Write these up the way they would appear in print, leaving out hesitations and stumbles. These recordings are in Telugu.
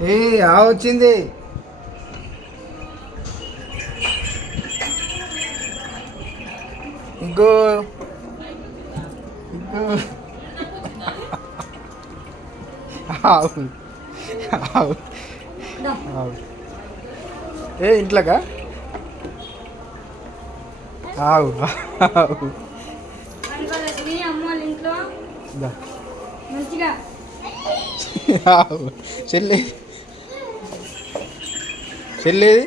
ఏ వచ్చింది. ఇంకో ఇంకో ఆవు ఆవు ఆవు. ఏ ఇంట్లోకా ఆవు ఆవు. చెల్లి చెల్లేది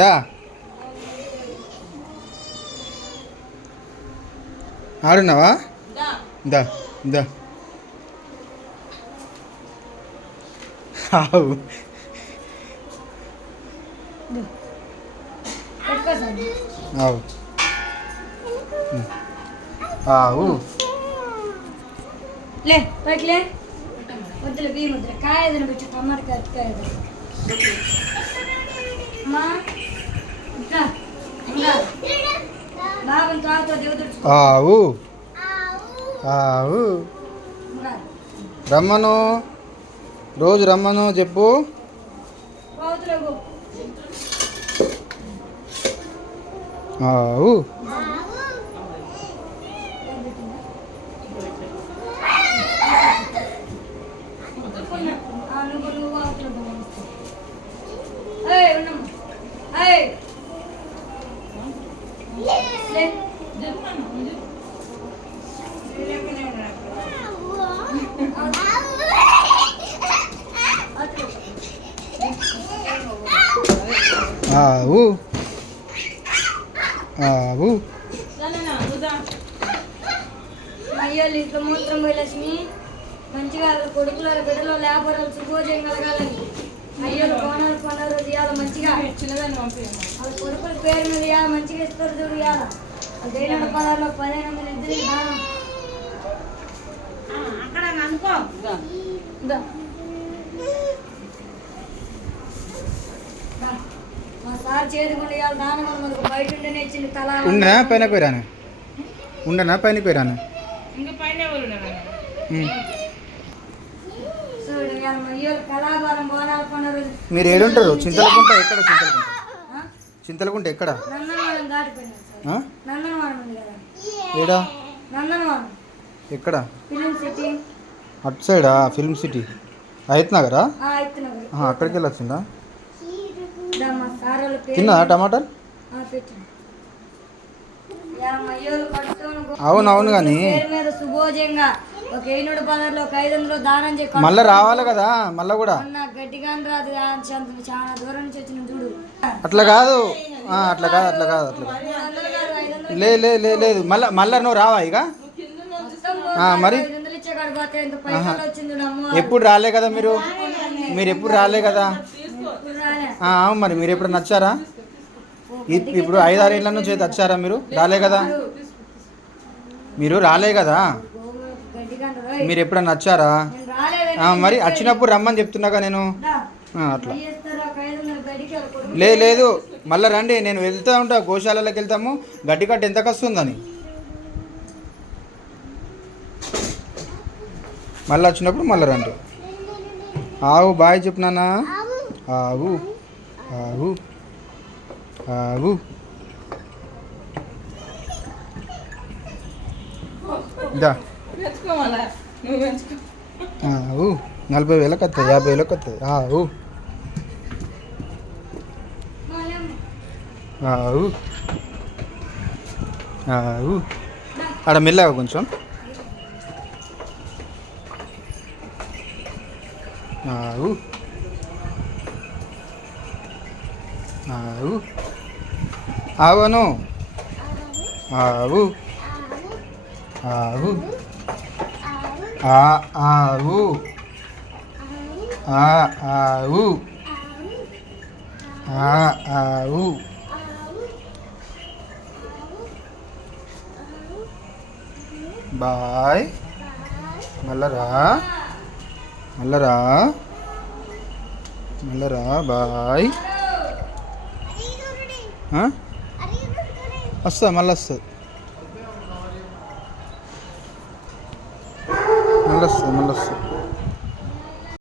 దా ఆడున్నావా? దా దా ఆవు ఆవు ఆవు. లే పైకి లే. వద్దులే బీ ముద్ర కాయ ఏదైనా పెట్టి టమాటా కత్తికాయ అమ్మా ఇంకా బాబుని తాగుతా దేవుడు. ఆవు ఆవు. రమ్మను, రోజు రమ్మను చెప్పు. ఆవు ఆవు ఆవు. అయ్యోళ్ళు ఇంట్లో మూత్రం పోయలక్ష్మి మంచిగా కొడుకుల బిడ్డలో లేబరాలు శుభోజయం కలగాలని అయ్యోళ్ళు కోనాలు తీయాలి మంచిగా. వాళ్ళ కొడుకుల పేరు మీద ఇవ్వాలి మంచిగా ఇస్తారు చూడు. ఇవ్వాలి దేని పొలాల్లో 15 మంది ఇద్దరు అక్కడ అనుకో. మా సార్ చేదుకుంటే ఇవాళ దానం మనకు బయట ఉంటేనే ఇచ్చింది తల. ఉండనా పైన పోయిరాను? ఉండనా పైన పోయిరాను? మీరు ఏడుంటారు? చింతలకుంట ఎక్కడ? చింతలకుంట ఎక్కడ? ఏడా ఎక్కడ? అటు సైడా? ఫిల్మ్ సిటీ అయిత్ నగరా? అక్కడికి వెళ్ళొచ్చిందా? తిన్నా టమాటాలు? అవునవును కానీ మళ్ళీ రావాలి కదా. మళ్ళీ కూడా అట్లా కాదు అట్లా కాదు అట్లా కాదు అట్లా లేదు. మళ్ళీ నువ్వు రావా ఇక? మరి ఎప్పుడు రాలే కదా మీరు ఎప్పుడు రాలే కదా. మరి మీరు ఎప్పుడు నచ్చారా? ఇప్పుడు 5-6 ఏళ్ళ నుంచి అయితే వచ్చారా? మీరు రాలే కదా. మీరు రాలే కదా. మీరు ఎప్పుడన్నా వచ్చారా? మరి వచ్చినప్పుడు రమ్మని చెప్తున్నాగా నేను. అట్లా లేదు మళ్ళీ రండి. నేను వెళ్తూ ఉంటా, గోశాలలోకి వెళ్తాము. గడ్డి కట్ట ఎంత కస్తుందని మళ్ళీ వచ్చినప్పుడు మళ్ళీ రండి. ఆవు బాయ్ చెప్పినానా? ఆవు ఆవు ఆవు. దా ఆవు 40,000 వస్తుంది, 50,000 వస్తుంది. ఆవు ఆవు ఆవు. ఆడ మెల్లగా కొంచెం. ఆవు ఆవు ఆవను ఆవు ఆవు ఆవు ఆవు ఆవు. బాయ్. మళ్ళరా బాయ్. వస్తా మళ్ళీ వస్తుంది. మళ్ళీ వస్తుంది